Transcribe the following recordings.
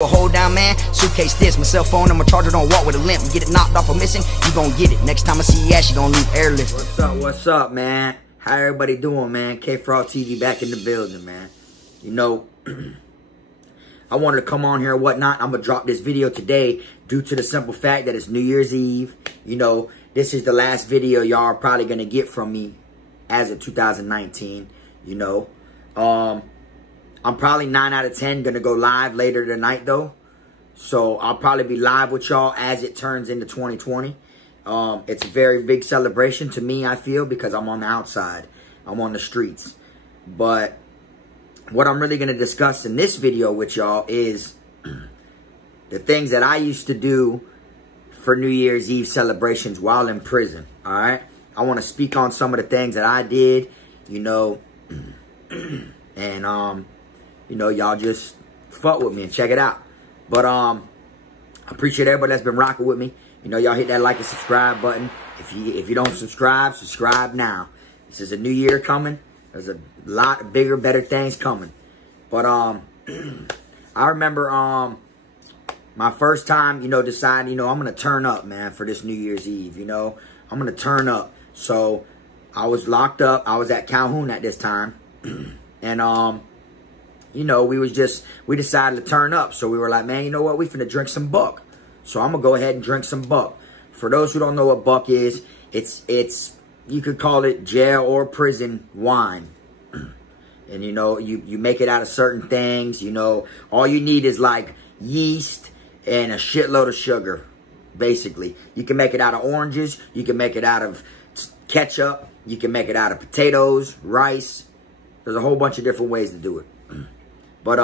Hold down, man. Suitcase this, my cell phone and my charger don't walk with a limp. You get it knocked off or missing, you gon' get it. Next time I see you ass, you gon' leave airlift. What's up, man? How everybody doing, man? K-Frog TV back in the building, man. You know, I wanted to come on here and whatnot. I'm gonna drop this video today due to the simple fact that it's New Year's Eve. You know, this is the last video y'all are probably gonna get from me as of 2019, you know. I'm probably 9 out of 10 gonna go live later tonight though. So I'll probably be live with y'all as it turns into 2020. It's a very big celebration to me, I feel, because I'm on the outside. I'm on the streets. But what I'm really gonna discuss in this video with y'all is the things that I used to do for New Year's Eve celebrations while in prison, all right? I wanna speak on some of the things that I did, you know, and, you know, y'all just fuck with me and check it out. But, I appreciate everybody that's been rocking with me. You know, y'all hit that like and subscribe button. If you don't subscribe, subscribe now. This is a new year coming. There's a lot bigger, better things coming. But, I remember, my first time, you know, deciding, you know, I'm going to turn up, man, for this New Year's Eve, you know. I'm going to turn up. So, I was locked up. I was at Calhoun at this time. And, you know, we decided to turn up. So we were like, man, you know what? We finna drink some Buck. So I'm gonna go ahead and drink some Buck. For those who don't know what Buck is, it's you could call it jail or prison wine. And you know, you make it out of certain things. You know, all you need is like yeast and a shitload of sugar, basically. You can make it out of oranges. You can make it out of ketchup. You can make it out of potatoes, rice. There's a whole bunch of different ways to do it. But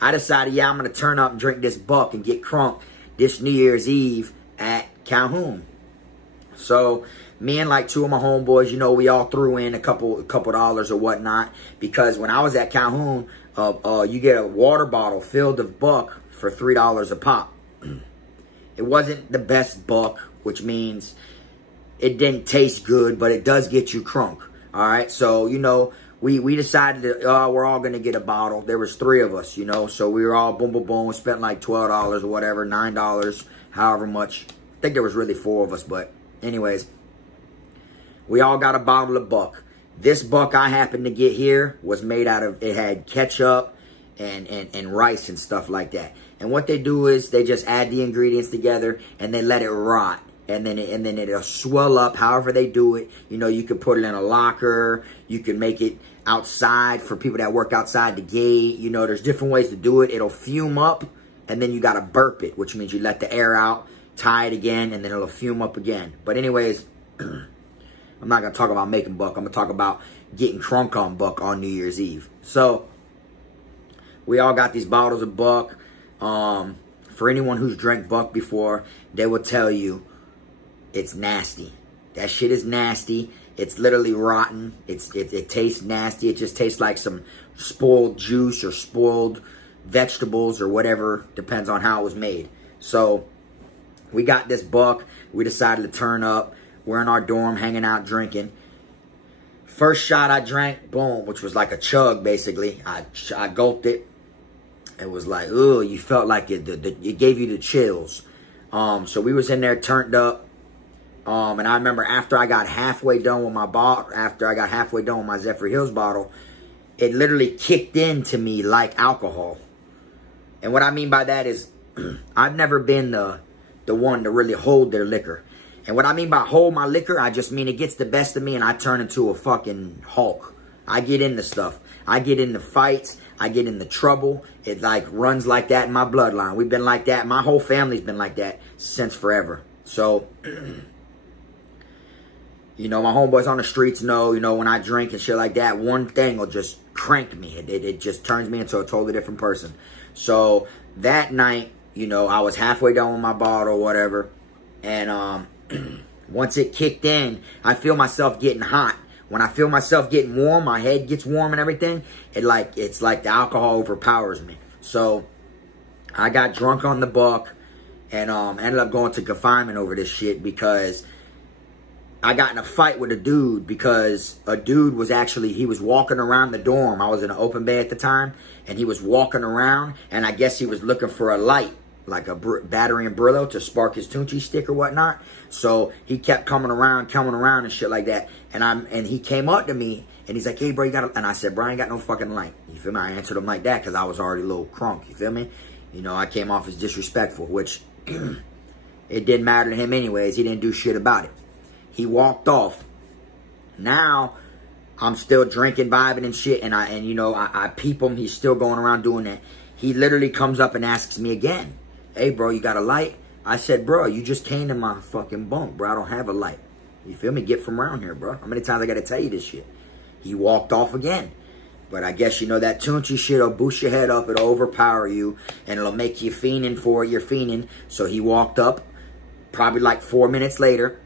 I decided, yeah, I'm going to turn up and drink this Buck and get crunk this New Year's Eve at Calhoun. So me and like two of my homeboys, you know, we all threw in a couple dollars or whatnot. Because when I was at Calhoun, you get a water bottle filled with Buck for $3 a pop. It wasn't the best Buck, which means it didn't taste good, but it does get you crunk. All right, so, you know, we decided that we're all going to get a bottle. There was 3 of us, you know. So we were all boom, boom, boom. We spent like $12 or whatever, $9, however much. I think there was really 4 of us. But anyways, we all got a bottle of Buck. This Buck I happened to get here was made out of, it had ketchup and rice and stuff like that. And what they do is they just add the ingredients together and they let it rot. And then it'll swell up however they do it. You know, you can put it in a locker. You can make it outside for people that work outside the gate. You know, there's different ways to do it. It'll fume up, and then you got to burp it, which means you let the air out, tie it again, and then it'll fume up again. But anyways, I'm not going to talk about making Buck. I'm going to talk about getting crunk on Buck on New Year's Eve. So, we all got these bottles of Buck. For anyone who's drank Buck before, they will tell you, it's nasty. That shit is nasty. It's literally rotten. It tastes nasty. It just tastes like some spoiled juice or spoiled vegetables or whatever. Depends on how it was made. So, we got this Buck. We decided to turn up. We're in our dorm hanging out drinking. First shot I drank, boom, which was like a chug basically. I gulped it. It was like, ugh, you felt like it gave you the chills. So we was in there turned up. And I remember after I got halfway done with my bottle, after I got halfway done with my Zephyr Hills bottle, it literally kicked into me like alcohol. And what I mean by that is, I've never been the one to really hold their liquor. And what I mean by hold my liquor, I just mean it gets the best of me and I turn into a fucking Hulk. I get into stuff. I get into fights. I get into trouble. It like runs like that in my bloodline. We've been like that. My whole family's been like that since forever. So, you know, my homeboys on the streets know, you know, when I drink and shit like that, one thing will just crank me. It just turns me into a totally different person. So, that night, you know, I was halfway done with my bottle or whatever. And, once it kicked in, I feel myself getting hot. When I feel myself getting warm, my head gets warm and everything, it's like the alcohol overpowers me. So, I got drunk on the Buck and ended up going to confinement over this shit because I got in a fight with a dude because a dude was actually, he was walking around the dorm. I was in an open bay at the time, and he was walking around, and I guess he was looking for a light, like a battery and Brillo to spark his Tunchi stick or whatnot. So he kept coming around and shit like that. And he came up to me, and he's like, hey, bro, you got a... And I said, bro, I ain't got no fucking light. You feel me? I answered him like that because I was already a little crunk. You feel me? You know, I came off as disrespectful, which it didn't matter to him anyways. He didn't do shit about it. He walked off. Now, I'm still drinking, vibing and shit. And you know, I peep him. He's still going around doing that. He literally comes up and asks me again, hey, bro, you got a light? I said, bro, you just came to my fucking bunk, bro. I don't have a light. You feel me? Get from around here, bro. How many times I got to tell you this shit? He walked off again. But I guess, you know, that Tunchi shit will boost your head up. It'll overpower you. And it'll make you fiending for it. You're fiending. So he walked up probably like 4 minutes later.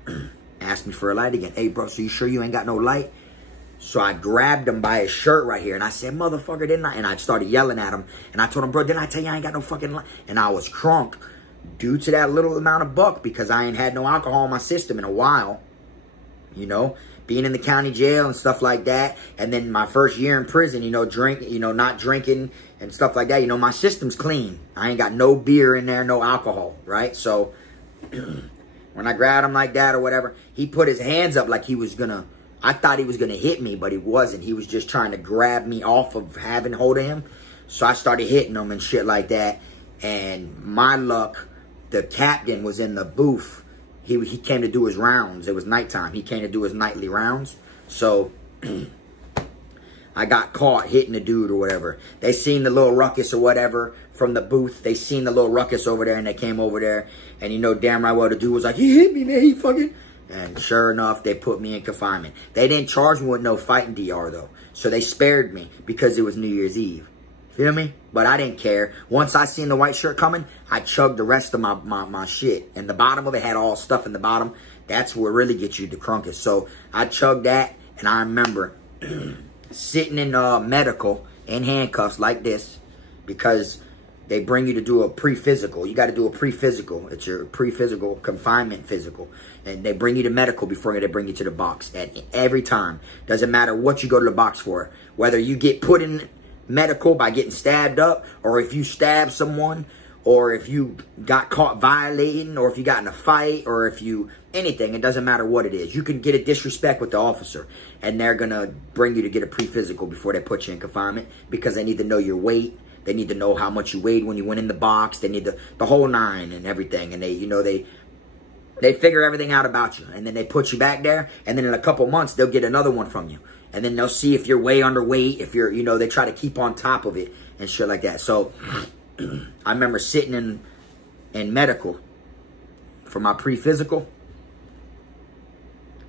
Asked me for a light again. Hey, bro, so you sure you ain't got no light? So I grabbed him by his shirt right here. And I said, motherfucker, didn't I? And I started yelling at him. And I told him, bro, didn't I tell you I ain't got no fucking light? And I was crunk due to that little amount of buck because I ain't had no alcohol in my system in a while. You know, being in the county jail and stuff like that. And then my first year in prison, you know, not drinking and stuff like that. You know, my system's clean. I ain't got no beer in there, no alcohol, right? So when I grabbed him like that or whatever, he put his hands up like he was gonna, I thought he was gonna hit me, but he wasn't. He was just trying to grab me off of having hold of him. So I started hitting him and shit like that. And my luck, the captain was in the booth. He came to do his rounds. It was nighttime. He came to do his nightly rounds. So I got caught hitting the dude or whatever. They seen the little ruckus or whatever from the booth. They seen the little ruckus over there, and they came over there. And you know damn right well the dude was like, he hit me, man. He fucking... And sure enough, they put me in confinement. They didn't charge me with no fighting DR, though. So they spared me because it was New Year's Eve. Feel me? But I didn't care. Once I seen the white shirt coming, I chugged the rest of my shit. And the bottom of it had all stuff in the bottom. That's what really gets you the crunkest. So I chugged that, and I remember sitting in medical in handcuffs like this because they bring you to do a pre-physical. You got to do a pre-physical. It's your pre-physical confinement physical. And they bring you to medical before they bring you to the box. And every time. Doesn't matter what you go to the box for. Whether you get put in medical by getting stabbed up, or if you stab someone, or if you got caught violating, or if you got in a fight, or if you anything, it doesn't matter what it is. You can get a disrespect with the officer, and they're gonna bring you to get a pre-physical before they put you in confinement because they need to know your weight. They need to know how much you weighed when you went in the box. They need the whole nine and everything, and they figure everything out about you, and then they put you back there, and then in a couple months they'll get another one from you. And then they'll see if you're way underweight, if you're, you know, they try to keep on top of it and shit like that. So I remember sitting in medical for my pre-physical,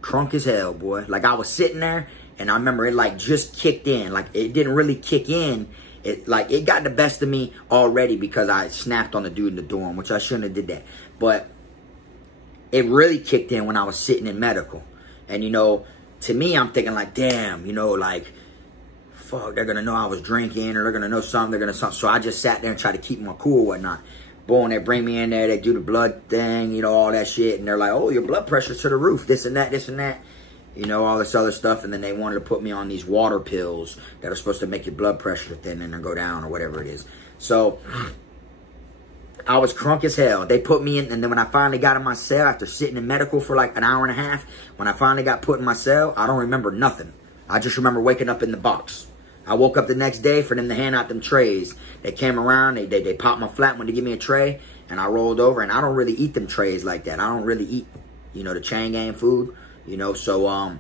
crunk as hell, boy. Like I was sitting there, and I remember it like just kicked in. Like it didn't really kick in. It got the best of me already because I snapped on the dude in the dorm, which I shouldn't have did that. But it really kicked in when I was sitting in medical. And, you know, to me, I'm thinking like, damn, you know, like, fuck, they're going to know I was drinking, or they're going to know something, So I just sat there and tried to keep my cool and whatnot. Boom, they bring me in there, they do the blood thing, you know, all that shit. And they're like, oh, your blood pressure's to the roof, this and that, you know, all this other stuff. And then they wanted to put me on these water pills that are supposed to make your blood pressure thin and then go down or whatever it is. So I was crunk as hell. They put me in, and then when I finally got in my cell after sitting in medical for like an hour and a half, when I finally got put in my cell, I don't remember nothing. I just remember waking up in the box. I woke up the next day for them to hand out them trays. They came around, they popped my flat when they give me a tray, and I rolled over, and I don't really eat them trays like that. I don't really eat, you know, the chain gang food, you know, so,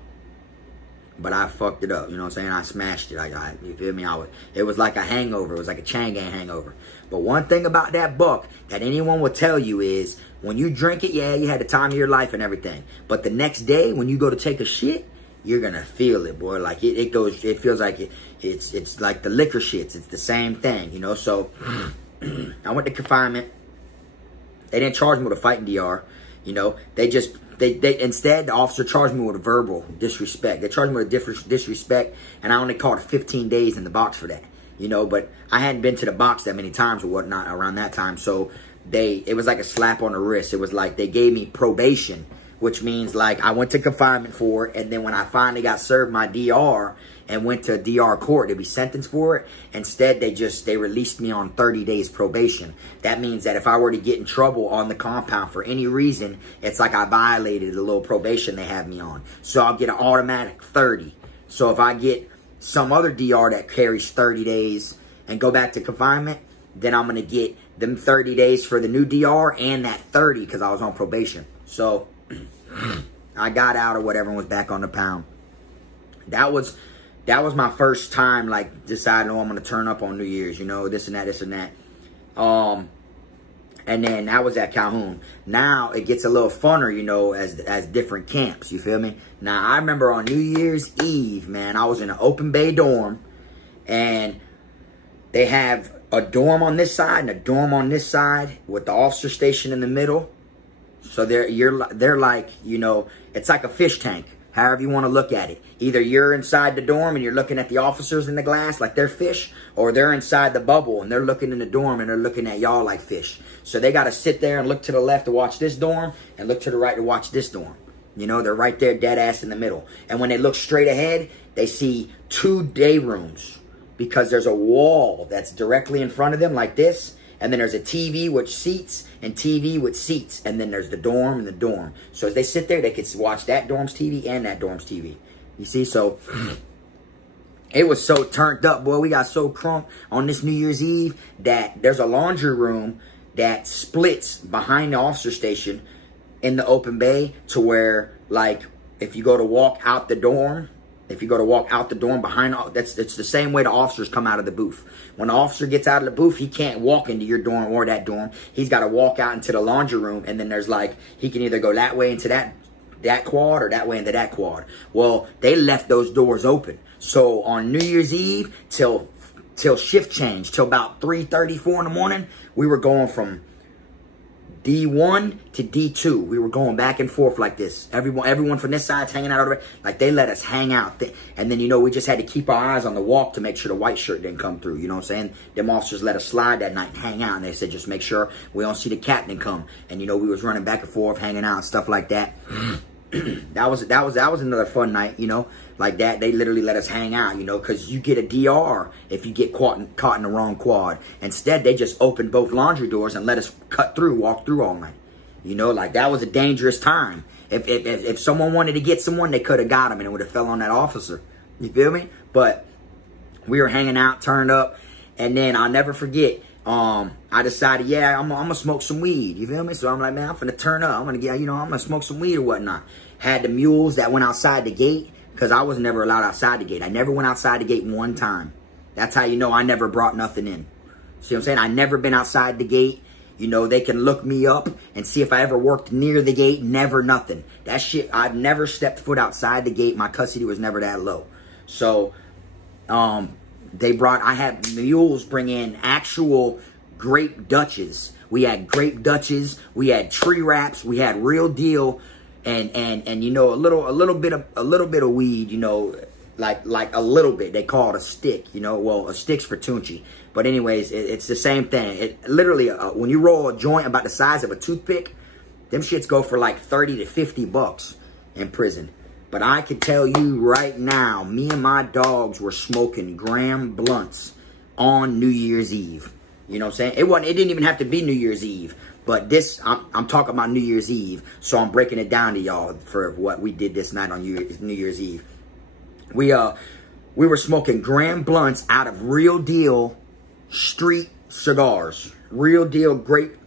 but I fucked it up, you know what I'm saying? I smashed it. You feel me? It was like a hangover. It was like a chain gang hangover. But one thing about that buck that anyone will tell you is when you drink it, yeah, you had the time of your life and everything. But the next day when you go to take a shit, you're going to feel it, boy. Like it feels like it's like the liquor shits. It's the same thing, you know? So I went to confinement. They didn't charge me with a fighting DR, you know? Instead, the officer charged me with a verbal disrespect. They charged me with a disrespect, and I only caught 15 days in the box for that, you know. But I hadn't been to the box that many times or whatnot around that time, so it was like a slap on the wrist. It was like they gave me probation, which means like I went to confinement for it. And then when I finally got served my DR and went to DR court to be sentenced for it, instead they released me on 30 days probation. That means that if I were to get in trouble on the compound for any reason, it's like I violated the little probation they have me on. So I'll get an automatic 30. So if I get some other DR that carries 30 days and go back to confinement, then I'm going to get them 30 days for the new DR and that 30 because I was on probation. So I got out or whatever and was back on the pound. That was my first time, like, deciding, oh, I'm going to turn up on New Year's, you know, this and that, this and that. And then that was at Calhoun. Now it gets a little funner, you know, as different camps, you feel me? Now, I remember on New Year's Eve, man, I was in an open bay dorm, and they have a dorm on this side and a dorm on this side with the officer station in the middle. So they're like, you know, it's like a fish tank, however you want to look at it. Either you're inside the dorm and you're looking at the officers in the glass like they're fish, or they're inside the bubble and they're looking in the dorm and they're looking at y'all like fish. So they got to sit there and look to the left to watch this dorm and look to the right to watch this dorm. You know, they're right there dead ass in the middle. And when they look straight ahead, they see 2 day rooms because there's a wall that's directly in front of them like this. And then there's a TV with seats and TV with seats. And then there's the dorm and the dorm. So as they sit there, they can watch that dorm's TV and that dorm's TV. You see? So it was so turned up, boy. We got so crunk on this New Year's Eve that there's a laundry room that splits behind the officer station in the open bay to where, like, if you go to walk out the dorm, behind, it's the same way the officers come out of the booth. When the officer gets out of the booth, he can't walk into your dorm or that dorm. He's got to walk out into the laundry room, and then there's like, he can either go that way into that quad or that way into that quad. Well, they left those doors open. So on New Year's Eve till shift change, till about 3:30, 4 in the morning, we were going from D1 to D2. We were going back and forth like this. Everyone from this side's hanging out over there. Like, they let us hang out. And then, you know, we just had to keep our eyes on the walk to make sure the white shirt didn't come through. You know what I'm saying? Them officers let us slide that night and hang out. And they said, just make sure we don't see the captain come. And, you know, we was running back and forth, hanging out and stuff like that. That was another fun night, you know, like that. They literally let us hang out, you know, because you get a DR if you get caught in the wrong quad. Instead, they just opened both laundry doors and let us walk through all night. You know, like, that was a dangerous time. If someone wanted to get someone, they could have got him and it would have fell on that officer. You feel me? But we were hanging out, turned up, and then I'll never forget. I decided, yeah, I'm gonna smoke some weed. You feel me? So I'm like, man, I'm finna turn up. I'm gonna smoke some weed or whatnot. Had the mules that went outside the gate, because I was never allowed outside the gate. I never went outside the gate one time. That's how you know I never brought nothing in. See what I'm saying? I never been outside the gate. You know, they can look me up and see if I ever worked near the gate. Never nothing. That shit, I've never stepped foot outside the gate. My custody was never that low. So, I had mules bring in actual grape Dutches. We had grape Dutches. We had tree wraps. We had real deal, and you know, a little bit of weed. You know, like a little bit. They call it a stick. You know, well, a stick's for Tunchi. But anyways, it's the same thing. It literally, when you roll a joint about the size of a toothpick, them shits go for like 30 to 50 bucks in prison. But I can tell you right now, me and my dogs were smoking gram blunts on New Year's Eve. You know what I'm saying? It didn't even have to be New Year's Eve. But this, I'm talking about New Year's Eve. So I'm breaking it down to y'all for what we did this night on New Year's Eve. We were smoking gram blunts out of real deal street cigars. Real deal grape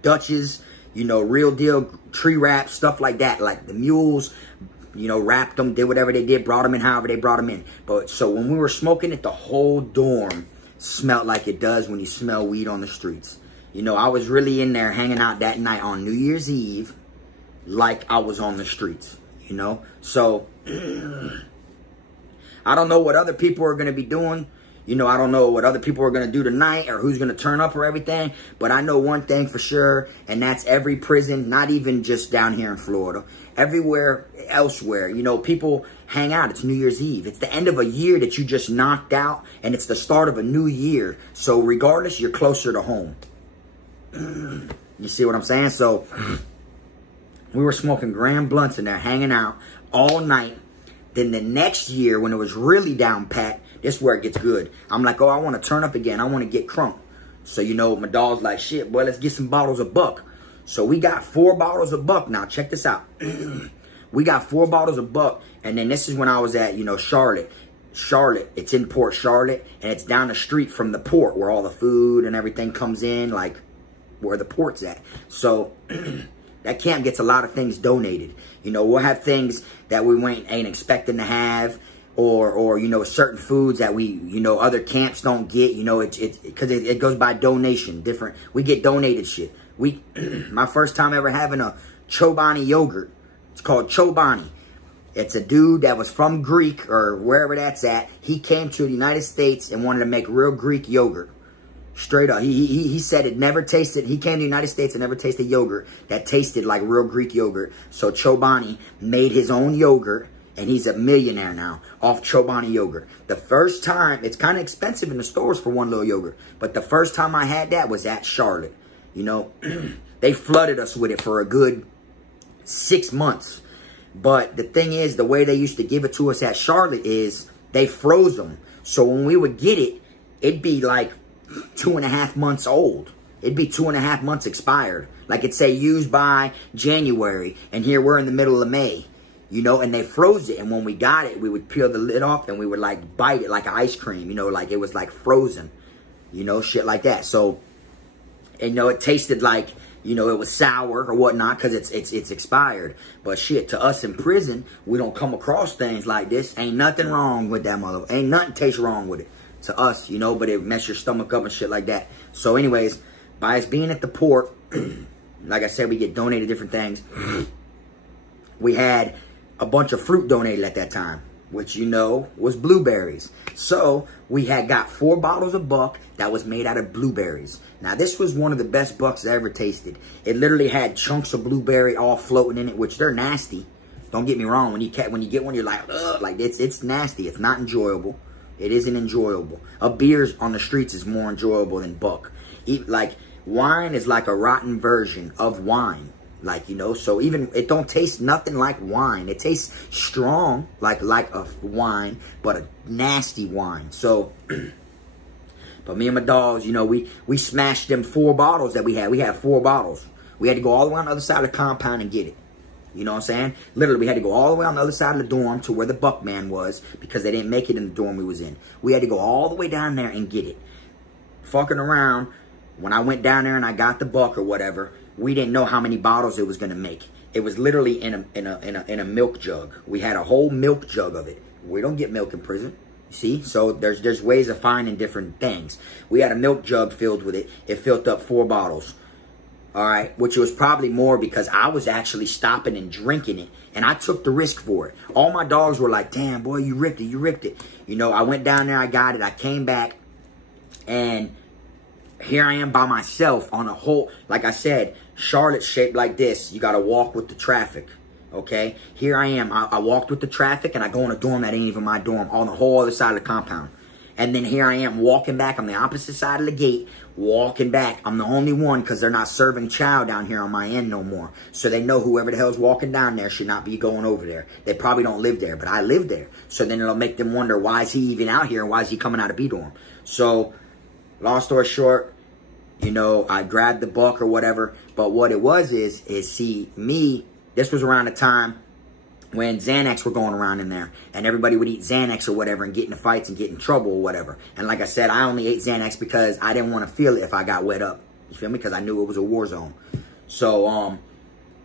Dutches, you know, real deal tree wraps, stuff like that. Like the mules, you know, wrapped them, did whatever they did, brought them in however they brought them in. But so when we were smoking it, the whole dorm smelled like it does when you smell weed on the streets. You know, I was really in there hanging out that night on New Year's Eve like I was on the streets, you know. So I don't know what other people are going to be doing. You know, I don't know what other people are going to do tonight or who's going to turn up or everything. But I know one thing for sure, and that's every prison, not even just down here in Florida, everywhere elsewhere. You know, people hang out. It's New Year's Eve. It's the end of a year that you just knocked out, and it's the start of a new year. So regardless, you're closer to home. You see what I'm saying? So We were smoking grand blunts in there, hanging out all night. Then the next year, when it was really down pat, this is where it gets good. I'm like, oh, I want to turn up again. I want to get crunk. So, you know, my dog's like, shit, boy, let's get some bottles of Buck. So we got 4 bottles of Buck. Now, check this out. We got 4 bottles of Buck. And then this is when I was at, you know, Charlotte. It's in Port Charlotte, and it's down the street from the port where all the food and everything comes in, like where the port's at. So that camp gets a lot of things donated. You know, we'll have things that we ain't expecting to have, or you know, certain foods that we, you know, other camps don't get. You know, because it goes by donation. Different. We get donated shit. My first time ever having a Chobani yogurt. It's called Chobani. It's a dude that was from Greek or wherever that's at. He came to the United States and wanted to make real Greek yogurt. Straight up. He said it never tasted. He came to the United States and never tasted yogurt that tasted like real Greek yogurt. So Chobani made his own yogurt, and he's a millionaire now off Chobani yogurt. The first time, it's kind of expensive in the stores for one little yogurt, but the first time I had that was at Charlotte. You know, they flooded us with it for a good 6 months. But the thing is, the way they used to give it to us at Charlotte is they froze them. So when we would get it, it'd be like 2.5 months old. It'd be 2.5 months expired. Like it'd say used by January. And here we're in the middle of May. You know, and they froze it. And when we got it, we would peel the lid off and we would like bite it like ice cream. You know, like it was like frozen. You know, shit like that. So, and you know, it tasted like, you know, it was sour or whatnot because it's expired. But shit, to us in prison, we don't come across things like this. Ain't nothing wrong with that mother. Ain't nothing tastes wrong with it to us, you know, but it mess your stomach up and shit like that. So anyways, by us being at the port, like I said, we get donated different things. We had a bunch of fruit donated at that time, which, you know, was blueberries. So we had got 4 bottles of Buck that was made out of blueberries. Now, this was one of the best Bucks I ever tasted. It literally had chunks of blueberry all floating in it, which they're nasty. Don't get me wrong. When you get one, you're like, ugh, like it's nasty. It's not enjoyable. It isn't enjoyable. A beer on the streets is more enjoyable than Buck. Like, wine is like a rotten version of wine. Like, you know, so even, it don't taste nothing like wine. It tastes strong, like a wine, but a nasty wine. So, but me and my dogs, you know, we smashed them 4 bottles that we had. We had 4 bottles. We had to go all the way on the other side of the compound and get it. You know what I'm saying? Literally, we had to go all the way on the other side of the dorm to where the Buck man was because they didn't make it in the dorm we was in. We had to go all the way down there and get it. Fucking around, when I went down there and I got the Buck or whatever, we didn't know how many bottles it was going to make. It was literally in a milk jug. We had a whole milk jug of it. We don't get milk in prison. See? So there's ways of finding different things. We had a milk jug filled with it. It filled up 4 bottles. All right, which was probably more because I was actually stopping and drinking it, and I took the risk for it. All my dogs were like, damn, boy, you ripped it, you ripped it. You know, I went down there, I got it, I came back, and here I am by myself on a whole, like I said, Charlotte shaped like this. You got to walk with the traffic, okay? Here I am. I walked with the traffic, and I go in a dorm that ain't even my dorm on the whole other side of the compound. And then here I am walking back on the opposite side of the gate, walking back. I'm the only one because they're not serving chow down here on my end no more. So they know whoever the hell's walking down there should not be going over there. They probably don't live there, but I live there. So then it'll make them wonder, why is he even out here and why is he coming out of B-dorm? So, long story short, you know, I grabbed the Buck or whatever. But what it was is see, me, this was around the time when Xanax were going around in there, and everybody would eat Xanax or whatever and get into fights and get in trouble or whatever. And like I said, I only ate Xanax because I didn't want to feel it if I got wet up. You feel me? Because I knew it was a war zone. So,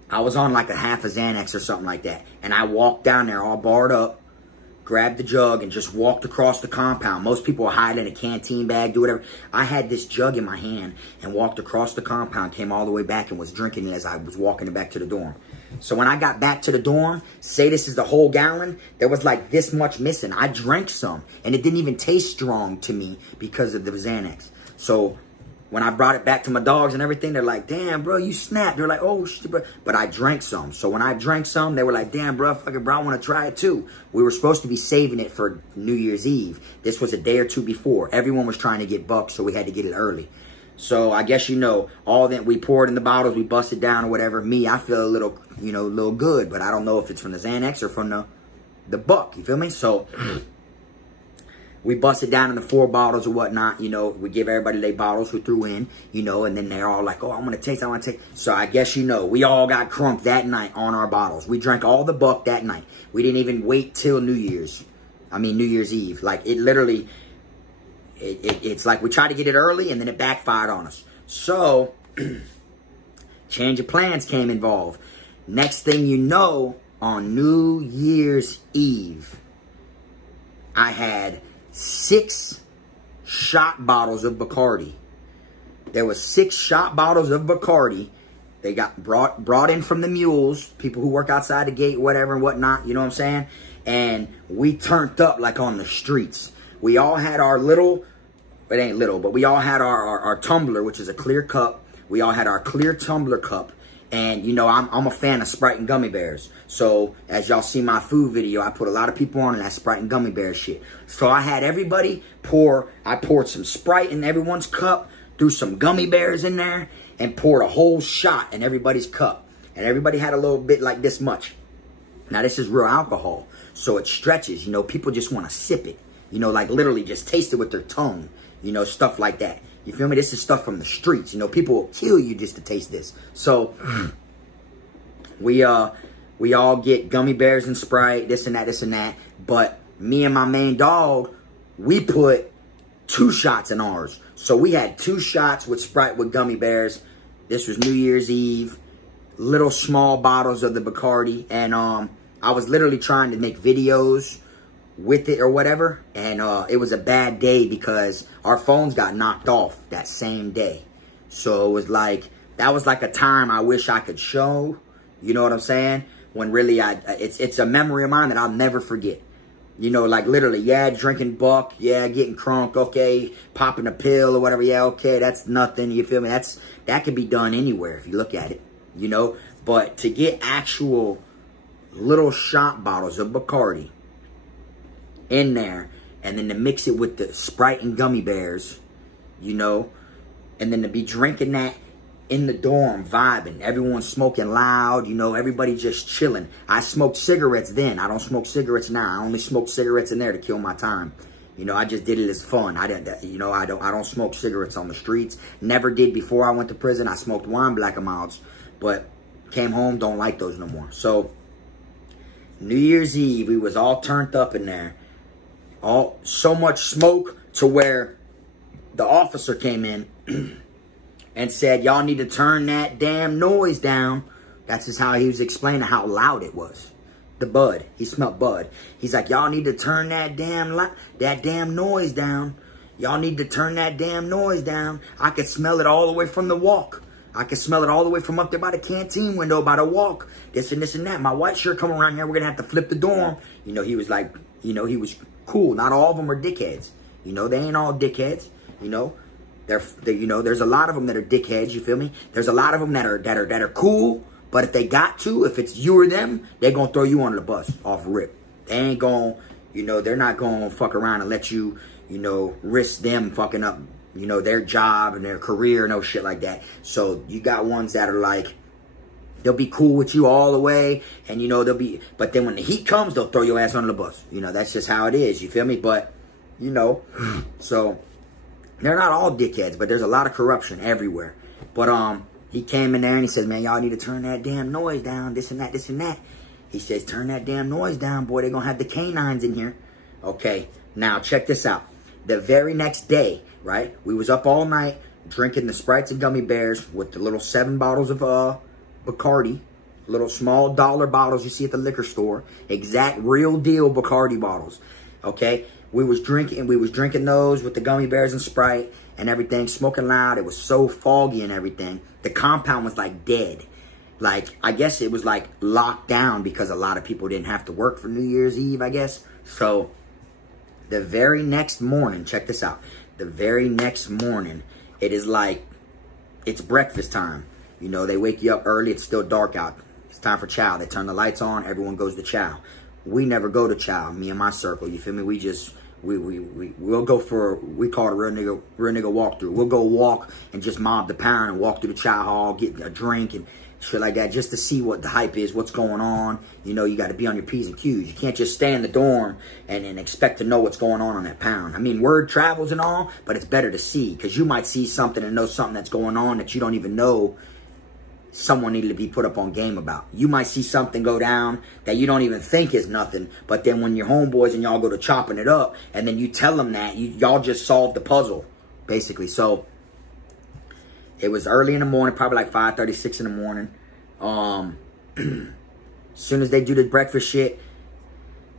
I was on like a half a Xanax or something like that. And I walked down there all barred up, grabbed the jug, and just walked across the compound. Most people were hiding in a canteen bag, do whatever. I had this jug in my hand and walked across the compound, came all the way back, and was drinking it as I was walking it back to the dorm. So when I got back to the dorm, say this is the whole gallon, there was like this much missing. I drank some, and it didn't even taste strong to me because of the Xanax. So when I brought it back to my dogs and everything, they're like, damn, bro, you snapped. They're like, oh, shit, bro. But I drank some. So when I drank some, they were like, damn, bro, fucking bro, I want to try it too. We were supposed to be saving it for New Year's Eve. This was a day or two before. Everyone was trying to get Buck, so we had to get it early. So I guess, you know, all that we poured in the bottles, we busted down or whatever. Me, I feel a little, you know, a little good, but I don't know if it's from the Xanax or from the buck, you feel me? So we busted down in the 4 bottles or whatnot, you know. We give everybody their bottles we threw in, you know, and then they're all like, oh, I want to taste, I want to taste. So I guess, you know, we all got crunk that night on our bottles. We drank all the buck that night. We didn't even wait till New Year's Eve. Like, it literally, it's like we tried to get it early and then it backfired on us. So, change of plans came involved. Next thing you know, on New Year's Eve, I had 6 shot bottles of Bacardi. There was 6 shot bottles of Bacardi. They got brought in from the mules, people who work outside the gate, whatever and whatnot, you know what I'm saying? And we turned up like on the streets. We all had our little, it ain't little, but we all had our tumbler, which is a clear cup. We all had our clear tumbler cup. And, you know, I'm a fan of Sprite and gummy bears. So, as y'all see my food video, I put a lot of people on that Sprite and gummy bear shit. So, I had everybody I poured some Sprite in everyone's cup, threw some gummy bears in there, and poured a whole shot in everybody's cup. And everybody had a little bit like this much. Now, this is real alcohol. So, it stretches. You know, people just want to sip it. You know, like literally just taste it with their tongue. You know, stuff like that. You feel me? This is stuff from the streets. You know, people will kill you just to taste this. So, we all get gummy bears and Sprite, this and that, this and that. But me and my main dog, we put 2 shots in ours. So, we had 2 shots with Sprite with gummy bears. This was New Year's Eve. Little small bottles of the Bacardi. And I was literally trying to make videos with it or whatever, and it was a bad day because our phones got knocked off that same day. So it was like, that was like a time I wish I could show, you know what I'm saying? When really it's a memory of mine that I'll never forget. You know, like literally, yeah, drinking buck, yeah, getting crunk, okay, popping a pill or whatever, yeah, okay, that's nothing, you feel me? That could be done anywhere if you look at it, you know? But to get actual little shot bottles of Bacardi in there, and then to mix it with the Sprite and gummy bears, you know, and then to be drinking that in the dorm, vibing, everyone smoking loud, you know, everybody just chilling. I smoked cigarettes then. I don't smoke cigarettes now. I only smoked cigarettes in there to kill my time. You know, I just did it as fun. I don't smoke cigarettes on the streets. Never did before I went to prison. I smoked one Black and Milds, but came home, don't like those no more. So, New Year's Eve, we was all turned up in there. So much smoke to where the officer came in and said, y'all need to turn that damn noise down. That's just how he was explaining how loud it was. The bud. He smelled bud. He's like, y'all need to turn that damn noise down. Y'all need to turn that damn noise down. I could smell it all the way from the walk. I could smell it all the way from up there by the canteen window, by the walk. This and this and that. My white shirt come around here. We're going to have to flip the dorm. You know, he was like, you know, he was cool. Not all of them are dickheads. You know, they ain't all dickheads. You know, you know, there's a lot of them that are dickheads. You feel me? There's a lot of them that are cool. But if they got to, if it's you or them, they're going to throw you under the bus off rip. They ain't going, you know, they're not going to fuck around and let you, you know, risk them fucking up, you know, their job and their career and no shit like that. So you got ones that are like, they'll be cool with you all the way. And, you know, but then when the heat comes, they'll throw your ass under the bus. You know, that's just how it is. You feel me? But, you know, so they're not all dickheads, but there's a lot of corruption everywhere. But, he came in there and he says, man, y'all need to turn that damn noise down, this and that, this and that. He says, turn that damn noise down, boy. They're going to have the canines in here. Okay, now check this out. The very next day, right, we was up all night drinking the Sprites and gummy bears with the little 7 bottles of Bacardi, little small dollar bottles you see at the liquor store, exact real deal Bacardi bottles, okay? We was drinking those with the gummy bears and Sprite and everything, smoking loud. It was so foggy and everything. The compound was like dead. Like, I guess it was like locked down because a lot of people didn't have to work for New Year's Eve, I guess. So, the very next morning, check this out. The very next morning, it is like, it's breakfast time. You know, they wake you up early. It's still dark out. It's time for chow. They turn the lights on. Everyone goes to chow. We never go to chow, me and my circle. You feel me? We'll go for, we call it a real nigga walkthrough. We'll go walk and just mob the pound and walk through the chow hall, get a drink and shit like that, just to see what the hype is, what's going on. You know, you got to be on your P's and Q's. You can't just stay in the dorm and expect to know what's going on that pound. I mean, word travels and all, but it's better to see, because you might see something and know something that's going on that you don't even know someone needed to be put up on game about. You might see something go down that you don't even think is nothing, but then when your homeboys and y'all go to chopping it up, and then you tell them that, y'all just solved the puzzle, basically. So it was early in the morning, probably like 5:30, 6 in the morning. As soon as they do the breakfast shit,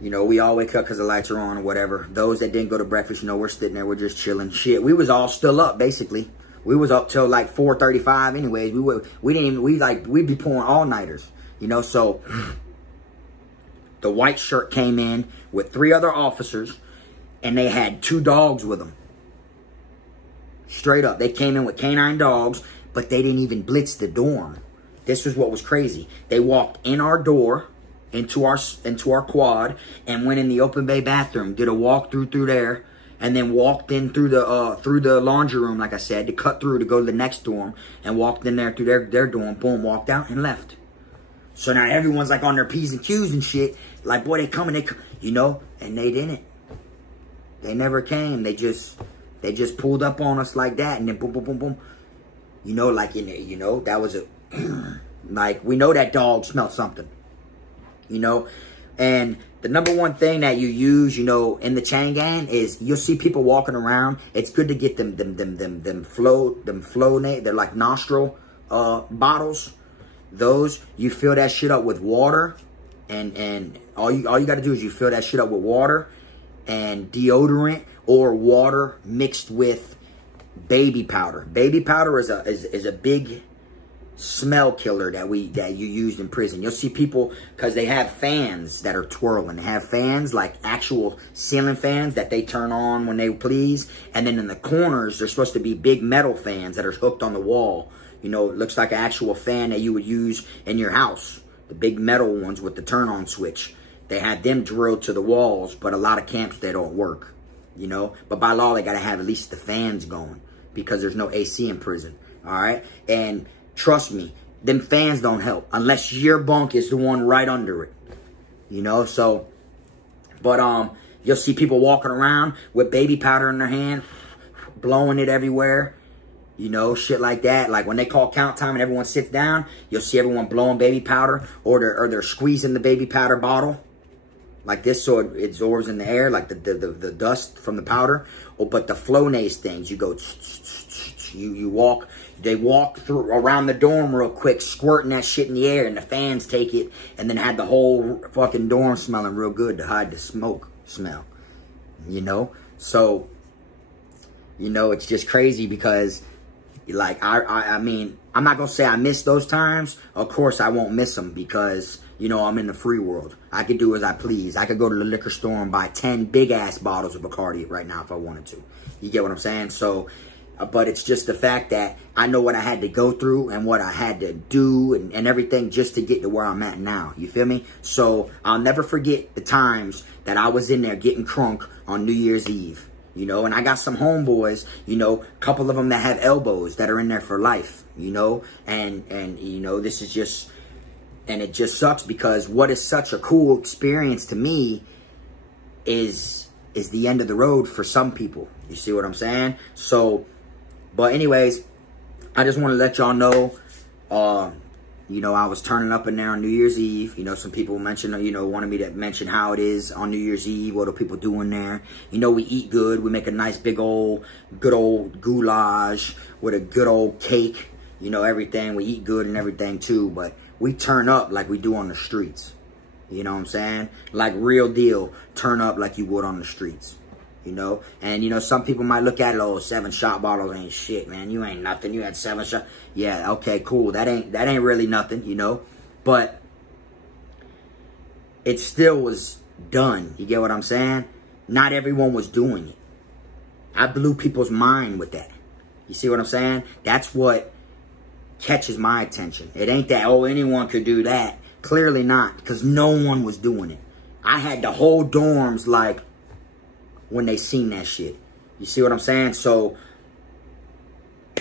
you know, we all wake up because the lights are on or whatever. Those that didn't go to breakfast, you know, we're sitting there, we're just chilling. Shit, we was all still up, basically. We was up till like 4:35 anyways. We'd be pulling all-nighters, you know. So the white shirt came in with 3 other officers, and they had 2 dogs with them. Straight up. They came in with canine dogs, but they didn't even blitz the dorm. This was what was crazy. They walked in our door, into our quad, and went in the open bay bathroom, did a walkthrough through there, and then walked in through the laundry room, like I said, to cut through to go to the next dorm, and walked in there through their dorm, boom, walked out and left. So now everyone's like on their P's and Q's and shit, like, boy, they coming, you know, and they didn't. They never came. They just pulled up on us like that, and then boom, boom, boom, boom. You know, like, you know, that was a, like, we know that dog smelled something, you know. And the number one thing that you use, you know, in the chain gang is you'll see people walking around. It's good to get them they're like nostril bottles. Those, you fill that shit up with water, and all you got to do is you fill that shit up with water and deodorant, or water mixed with baby powder. Baby powder is a big smell killer that you used in prison. You'll see people, because they have fans that are twirling. They have fans, like actual ceiling fans that they turn on when they please. And then in the corners, there's supposed to be big metal fans that are hooked on the wall. You know, it looks like an actual fan that you would use in your house. The big metal ones with the turn-on switch. They had them drilled to the walls, but a lot of camps, they don't work. You know, but by law, they got to have at least the fans going, because there's no AC in prison. All right? And trust me, them fans don't help unless your bunk is the one right under it. You know, so, but, you'll see people walking around with baby powder in their hand, blowing it everywhere. You know, shit like that. Like when they call count time and everyone sits down, you'll see everyone blowing baby powder, or they're squeezing the baby powder bottle like this, so it absorbs in the air, like the dust from the powder. Or, but the Flonase things, you go, they walk through around the dorm real quick, squirting that shit in the air, and the fans take it, and then had the whole fucking dorm smelling real good to hide the smoke smell. You know? So, you know, it's just crazy, because, like, I mean, I'm not gonna say I miss those times. Of course I won't miss them, because, you know, I'm in the free world. I could do as I please. I could go to the liquor store and buy 10 big-ass bottles of Bacardi right now if I wanted to. You get what I'm saying? So, but it's just the fact that I know what I had to go through and what I had to do and everything just to get to where I'm at now. You feel me? So I'll never forget the times that I was in there getting crunk on New Year's Eve. You know, and I got some homeboys, you know, a couple of them that have elbows that are in there for life, you know, and you know, this is just, and it just sucks, because what is such a cool experience to me is the end of the road for some people. You see what I'm saying? So, but anyways, I just want to let y'all know, you know, I was turning up in there on New Year's Eve. You know, some people mentioned, you know, wanted me to mention how it is on New Year's Eve. What do people do in there? You know, we eat good. We make a nice big old, good old goulash with a good old cake. You know, everything. We eat good and everything too. But we turn up like we do on the streets. You know what I'm saying? Like real deal. Turn up like you would on the streets. You know, and you know, some people might look at it, oh, 7 shot bottles ain't shit, man. You ain't nothing. You had 7 shot. Yeah, okay, cool. That ain't really nothing, you know. But it still was done. You get what I'm saying? Not everyone was doing it. I blew people's mind with that. You see what I'm saying? That's what catches my attention. It ain't that, oh, anyone could do that. Clearly not, because no one was doing it. I had the whole dorms like, when they seen that shit. You see what I'm saying? So,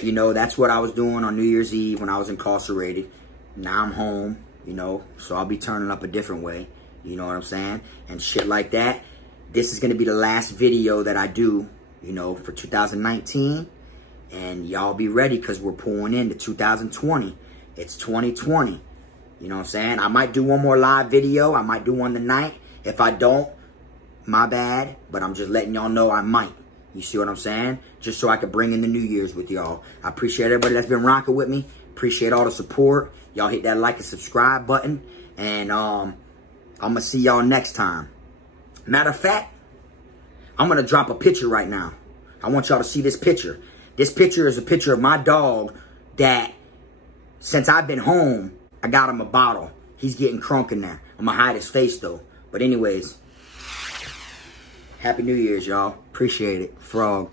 you know, that's what I was doing on New Year's Eve when I was incarcerated. Now I'm home, you know, so I'll be turning up a different way. You know what I'm saying? And shit like that. This is going to be the last video that I do, you know, for 2019. And y'all be ready because we're pulling into 2020. It's 2020. You know what I'm saying? I might do one more live video. I might do one tonight. If I don't, my bad. But I'm just letting y'all know I might. You see what I'm saying? Just so I could bring in the New Year's with y'all. I appreciate everybody that's been rocking with me. Appreciate all the support. Y'all hit that like and subscribe button. And I'm going to see y'all next time. Matter of fact, I'm going to drop a picture right now. I want y'all to see this picture. This picture is a picture of my dog that, since I've been home, I got him a bottle. He's getting crunk in there. I'm going to hide his face, though. But anyways, Happy New Year's, y'all. Appreciate it. Frog.